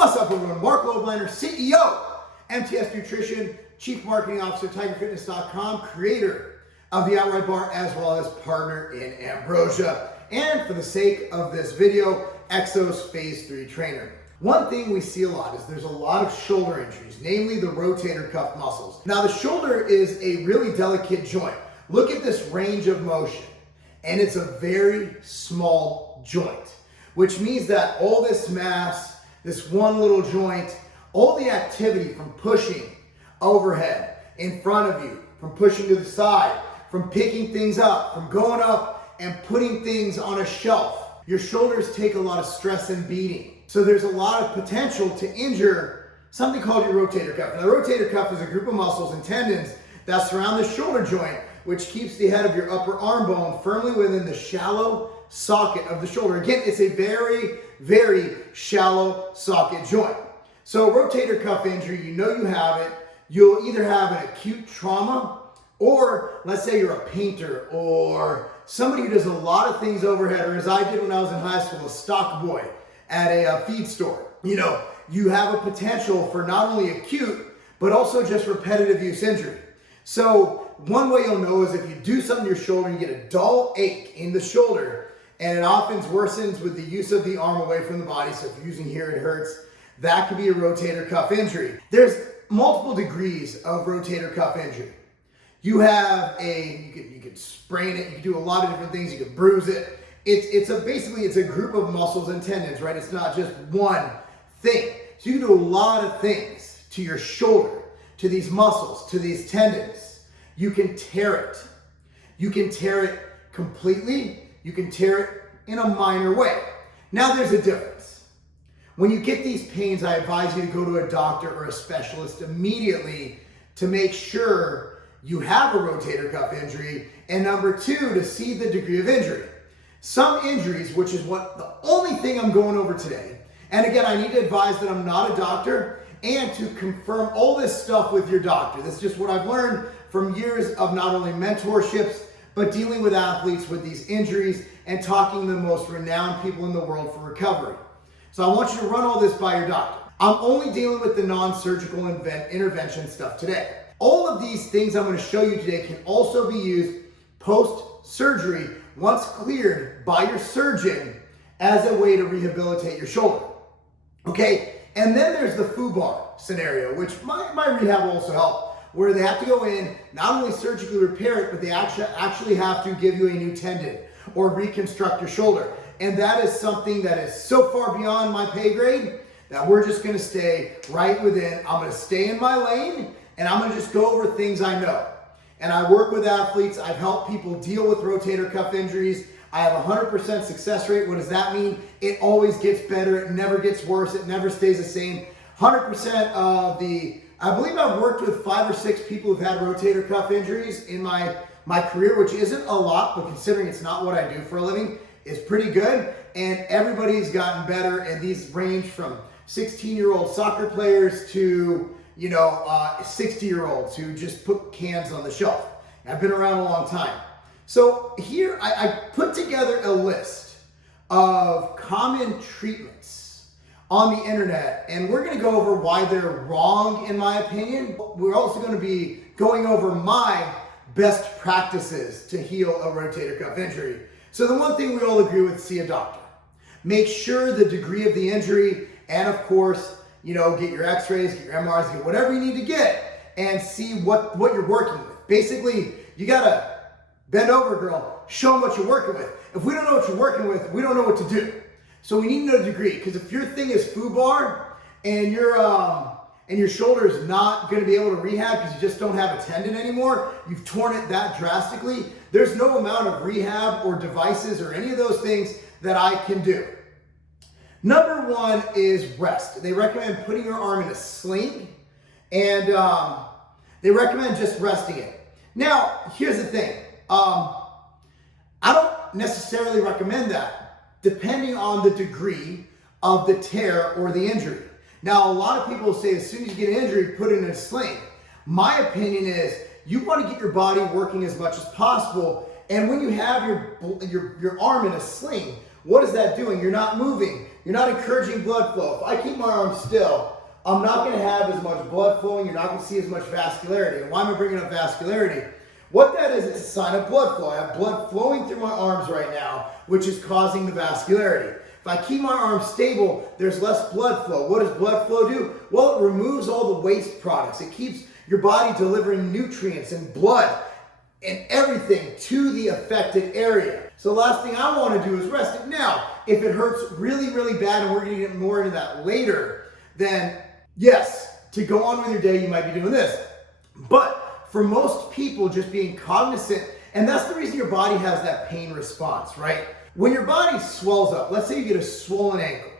What's up, everyone? Marc Lobliner, CEO, MTS Nutrition, Chief Marketing Officer, TigerFitness.com, creator of the Outright Bar, as well as partner in Ambrosia. And for the sake of this video, Exos Phase 3 trainer. One thing we see a lot is there's a lot of shoulder injuries, namely the rotator cuff muscles. Now, the shoulder is a really delicate joint. Look at this range of motion, and it's a very small joint, which means that all this mass, this one little joint, all the activity from pushing overhead in front of you, from pushing to the side, from picking things up, from going up and putting things on a shelf. Your shoulders take a lot of stress and beating. So there's a lot of potential to injure something called your rotator cuff. Now, the rotator cuff is a group of muscles and tendons that surround the shoulder joint, which keeps the head of your upper arm bone firmly within the shallow socket of the shoulder. Again, it's a very, very shallow socket joint. So rotator cuff injury, you know you have it. You'll either have an acute trauma, or let's say you're a painter or somebody who does a lot of things overhead, or as I did when I was in high school, a stock boy at a feed store. You know, you have a potential for not only acute, but also just repetitive use injury. So one way you'll know is if you do something to your shoulder, you get a dull ache in the shoulder, and it often worsens with the use of the arm away from the body. So if you're using here, it hurts. That could be a rotator cuff injury. There's multiple degrees of rotator cuff injury. You have you could sprain it, you can do a lot of different things, you can bruise it. Basically it's a group of muscles and tendons, right? It's not just one thing. So you can do a lot of things to your shoulder, to these muscles, to these tendons. You can tear it. You can tear it completely. You can tear it in a minor way. Now there's a difference. When you get these pains, I advise you to go to a doctor or a specialist immediately to make sure you have a rotator cuff injury, and number two, to see the degree of injury. Some injuries, which is the only thing I'm going over today, and again, I need to advise that I'm not a doctor, and to confirm all this stuff with your doctor. This is just what I've learned from years of not only mentorships, but dealing with athletes with these injuries and talking to the most renowned people in the world for recovery. So I want you to run all this by your doctor. I'm only dealing with the non-surgical intervention stuff today. All of these things I'm going to show you today can also be used post-surgery once cleared by your surgeon as a way to rehabilitate your shoulder. Okay, and then there's the FUBAR scenario, which my rehab will also help, where they have to go in, not only surgically repair it, but they actually have to give you a new tendon or reconstruct your shoulder. And that is something that is so far beyond my pay grade that we're just going to stay right within. I'm going to stay in my lane, and I'm going to just go over things I know. And I work with athletes. I've helped people deal with rotator cuff injuries. I have a 100% success rate. What does that mean? It always gets better. It never gets worse. It never stays the same. 100% of I believe I've worked with 5 or 6 people who've had rotator cuff injuries in my career, which isn't a lot, but considering it's not what I do for a living, is pretty good. And everybody's gotten better, and these range from 16-year-old soccer players to 60-year-olds who just put cans on the shelf. I've been around a long time. So here I put together a list of common treatments on the internet, and we're going to go over why they're wrong in my opinion. We're also going to be going over my best practices to heal a rotator cuff injury. So the one thing we all agree with, see a doctor. Make sure the degree of the injury, and of course, get your x-rays, get your MRIs, get whatever you need to get, and see what you're working with. Basically, you gotta bend over, girl, show them what you're working with. If we don't know what you're working with, we don't know what to do. So we need to know the degree, because if your thing is FUBAR and your shoulder is not going to be able to rehab because you just don't have a tendon anymore, you've torn it that drastically, there's no amount of rehab or devices or any of those things that I can do. Number one is rest. They recommend putting your arm in a sling, and they recommend just resting it. Now, here's the thing. I don't necessarily recommend that, depending on the degree of the tear or the injury. Now, a lot of people say as soon as you get an injury, put it in a sling. My opinion is you want to get your body working as much as possible, and when you have your arm in a sling, what is that doing? You're not moving. you're not encouraging blood flow. If I keep my arm still, I'm not going to have as much blood flowing. You're not going to see as much vascularity. And why am I bringing up vascularity? What that is, it's a sign of blood flow. I have blood flowing through my arms right now, which is causing the vascularity. If I keep my arm stable, there's less blood flow. What does blood flow do? Well, it removes all the waste products. It keeps your body delivering nutrients and blood and everything to the affected area. So the last thing I want to do is rest it. Now, if it hurts really, really bad, and we're going to get more into that later, then yes, to go on with your day, you might be doing this. But for most people, just being cognizant, and that's the reason your body has that pain response, right? When your body swells up, let's say you get a swollen ankle,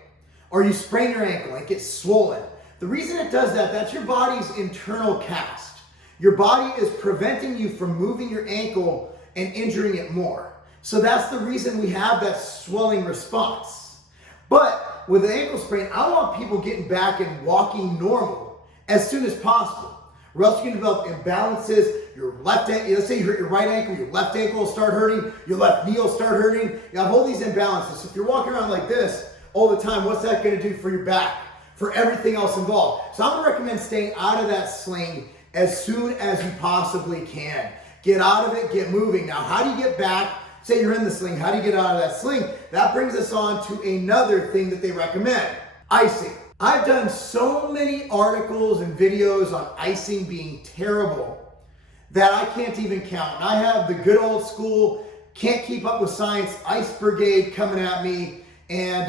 or you sprain your ankle and it gets swollen. The reason it does that, that's your body's internal cast. Your body is preventing you from moving your ankle and injuring it more. So that's the reason we have that swelling response. But with an ankle sprain, I want people getting back and walking normal as soon as possible. Or else you can develop imbalances. Your left ankle, let's say you hurt your right ankle, your left ankle will start hurting, your left knee will start hurting. You have all these imbalances. So if you're walking around like this all the time, what's that going to do for your back, for everything else involved? So I'm going to recommend staying out of that sling as soon as you possibly can. Get out of it, get moving. Now, how do you get back? Say you're in the sling, how do you get out of that sling? That brings us on to another thing that they recommend, icing. I've done so many articles and videos on icing being terrible that I can't even count. And I have the good old school, can't keep up with science, ice brigade coming at me. And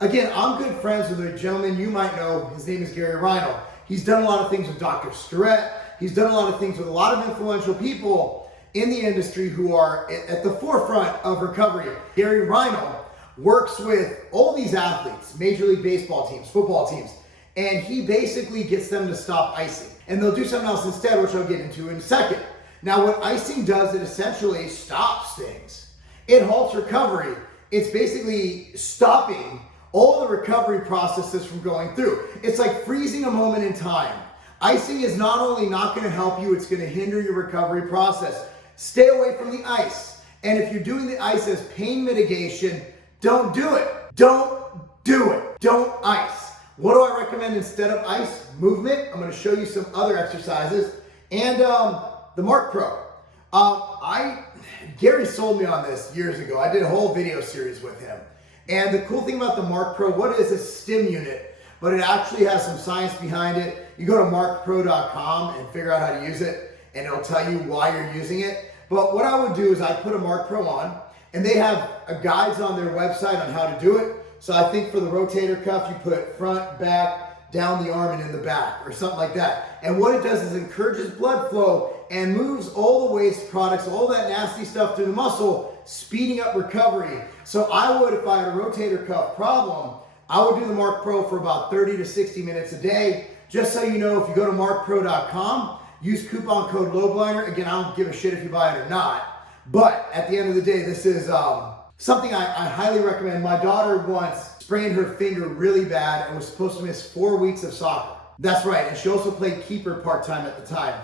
again, I'm good friends with a gentleman you might know. His name is Gary Reinl. He's done a lot of things with Dr. Starrett. He's done a lot of things with a lot of influential people in the industry who are at the forefront of recovery. Gary Reinl works with all these athletes, Major League Baseball teams, football teams, and he basically gets them to stop icing. And they'll do something else instead, which I'll get into in a second. Now, what icing does, it essentially stops things. It halts recovery. It's basically stopping all the recovery processes from going through. It's like freezing a moment in time. Icing is not only not going to help you, it's going to hinder your recovery process. Stay away from the ice. And if you're doing the ice as pain mitigation, don't do it. Don't do it. Don't ice. What do I recommend instead of ice? Movement. I'm going to show you some other exercises. And the Marc Pro. Gary sold me on this years ago. I did a whole video series with him. And the cool thing about the Marc Pro, what is a stim unit? But it actually has some science behind it. You go to marcpro.com and figure out how to use it, and it'll tell you why you're using it. But what I would do is I'd put a Marc Pro on, and they have guides on their website on how to do it. So I think for the rotator cuff, you put front, back, down the arm, and in the back, or something like that. And what it does is encourages blood flow and moves all the waste products, all that nasty stuff through the muscle, speeding up recovery. So I would, if I had a rotator cuff problem, I would do the Marc Pro for about 30 to 60 minutes a day. Just so you know, if you go to marcpro.com, use coupon code Lobliner. Again, I don't give a shit if you buy it or not. But at the end of the day, this is something I highly recommend. My daughter once sprained her finger really bad and was supposed to miss 4 weeks of soccer. That's right, and she also played keeper part-time at the time.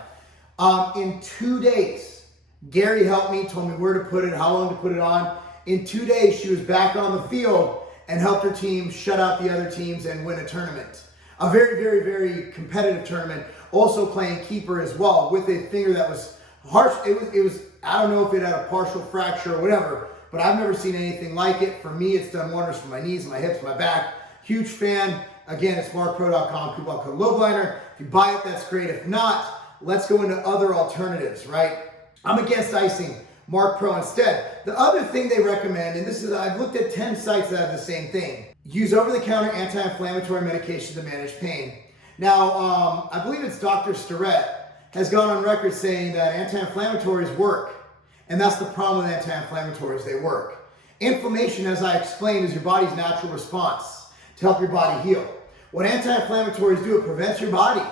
In 2 days, Gary helped me, told me where to put it, how long to put it on. In 2 days, she was back on the field and helped her team shut out the other teams and win a tournament. A very, very, very competitive tournament. Also playing keeper as well with a finger that was harsh. It was, I don't know if it had a partial fracture or whatever, but I've never seen anything like it. For me, it's done wonders for my knees, my hips, my back. Huge fan. Again, it's marcpro.com, coupon code Lobliner. If you buy it, that's great. If not, let's go into other alternatives, right? I'm against icing. Marc Pro instead. The other thing they recommend, and this is, I've looked at 10 sites that have the same thing. Use over-the-counter anti-inflammatory medication to manage pain. Now, I believe it's Dr. Starrett has gone on record saying that anti-inflammatories work. And that's the problem with anti-inflammatories, they work. Inflammation, as I explained, is your body's natural response to help your body heal. What anti-inflammatories do, it prevents your body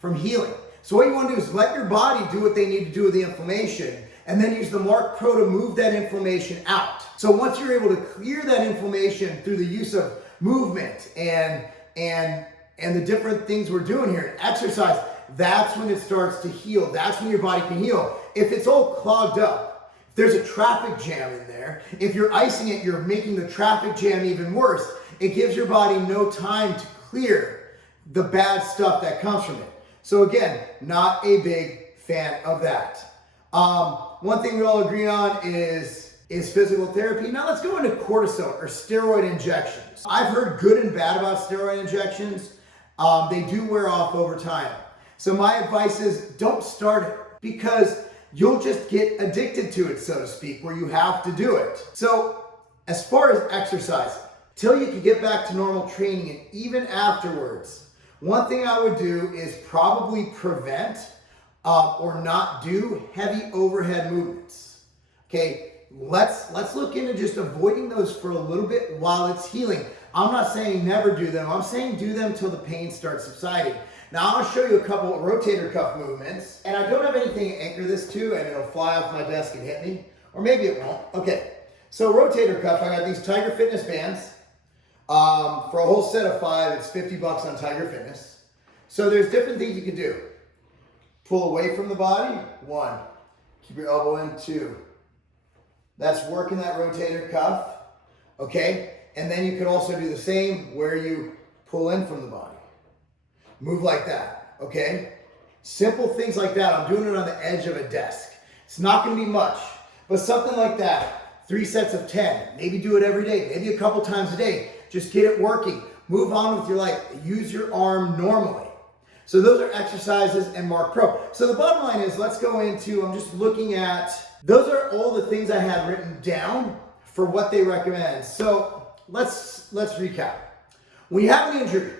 from healing. So what you want to do is let your body do what they need to do with the inflammation, and then use the Marc Pro to move that inflammation out. So once you're able to clear that inflammation through the use of movement and the different things we're doing here, exercise, that's when it starts to heal. That's when your body can heal. If it's all clogged up, if there's a traffic jam in there, if you're icing it, you're making the traffic jam even worse. It gives your body no time to clear the bad stuff that comes from it. So again, not a big fan of that. One thing we all agree on is physical therapy. Now let's go into cortisone or steroid injections. I've heard good and bad about steroid injections. They do wear off over time. So my advice is don't start it, because you'll just get addicted to it, so to speak, where you have to do it. So as far as exercising, till you can get back to normal training and even afterwards, one thing I would do is probably prevent or not do heavy overhead movements. Okay, let's look into just avoiding those for a little bit while it's healing. I'm not saying never do them. I'm saying do them till the pain starts subsiding. Now I'll show you a couple of rotator cuff movements, and I don't have anything to anchor this to, and it'll fly off my desk and hit me, or maybe it won't. Okay, so rotator cuff, I got these Tiger Fitness bands. For a whole set of 5, it's $50 on Tiger Fitness. So there's different things you can do. Pull away from the body, 1. Keep your elbow in, 2. That's working that rotator cuff, okay? And then you can also do the same where you pull in from the body. Move like that, okay? Simple things like that. I'm doing it on the edge of a desk. It's not gonna be much, but something like that. 3 sets of 10. Maybe do it every day, maybe a couple times a day. Just get it working. Move on with your life. Use your arm normally. So those are exercises and Marc Pro. So the bottom line is, let's go into, I'm just looking at, those are all the things I had written down for what they recommend. So let's recap. When you have an injury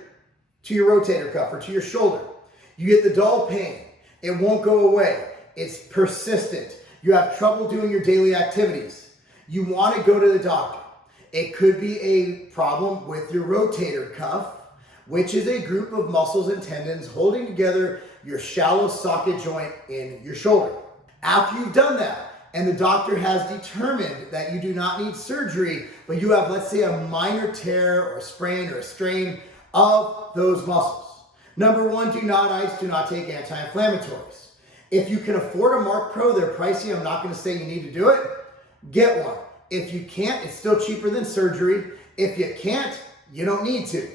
to your rotator cuff or to your shoulder, you get the dull pain. It won't go away. It's persistent. You have trouble doing your daily activities. You want to go to the doctor. It could be a problem with your rotator cuff, which is a group of muscles and tendons holding together your shallow socket joint in your shoulder. After you've done that, and the doctor has determined that you do not need surgery, but you have, let's say, a minor tear or sprain or a strain of those muscles. Number 1, do not ice, do not take anti-inflammatories. If you can afford a Marc Pro, they're pricey. I'm not going to say you need to do it. Get one. If you can't, it's still cheaper than surgery. If you can't, you don't need to.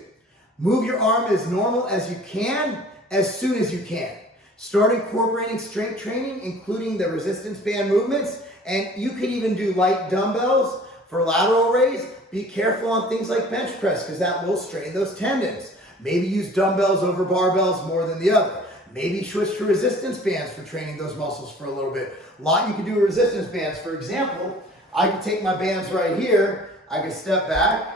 Move your arm as normal as you can, as soon as you can. Start incorporating strength training, including the resistance band movements, and you can even do light dumbbells for lateral raise. Be careful on things like bench press, because that will strain those tendons. Maybe use dumbbells over barbells more than the other. Maybe switch to resistance bands for training those muscles for a little bit. A lot you can do with resistance bands. For example, I can take my bands right here, I can step back,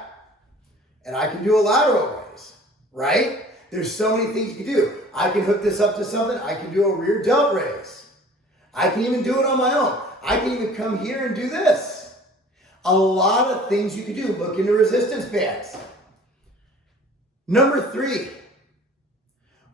and I can do a lateral raise, right? There's so many things you can do. I can hook this up to something. I can do a rear delt raise. I can even do it on my own. I can even come here and do this. A lot of things you can do. Look into resistance bands. Number 3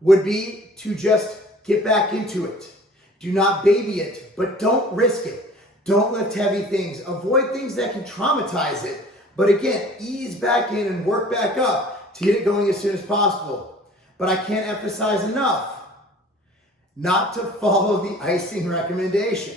would be to just get back into it. Do not baby it, but don't risk it. Don't lift heavy things. Avoid things that can traumatize it. But again, ease back in and work back up to get it going as soon as possible. But I can't emphasize enough not to follow the icing recommendation.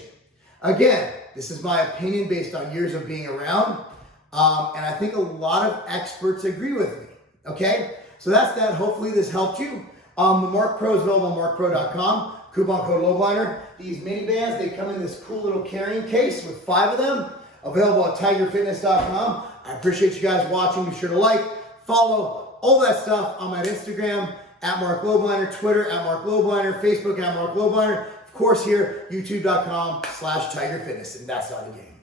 Again, this is my opinion based on years of being around. And I think a lot of experts agree with me. Okay? So that's that. Hopefully this helped you. The Marc Pro is available on marcpro.com. Coupon code Lobliner. These mini bands, they come in this cool little carrying case with 5 of them. Available at tigerfitness.com. I appreciate you guys watching. Be sure to like, follow, all that stuff. I'm at Instagram, at Marc Lobliner, Twitter, at Marc Lobliner, Facebook, at Marc Lobliner. Of course here, youtube.com/tigerfitness. And that's how the game.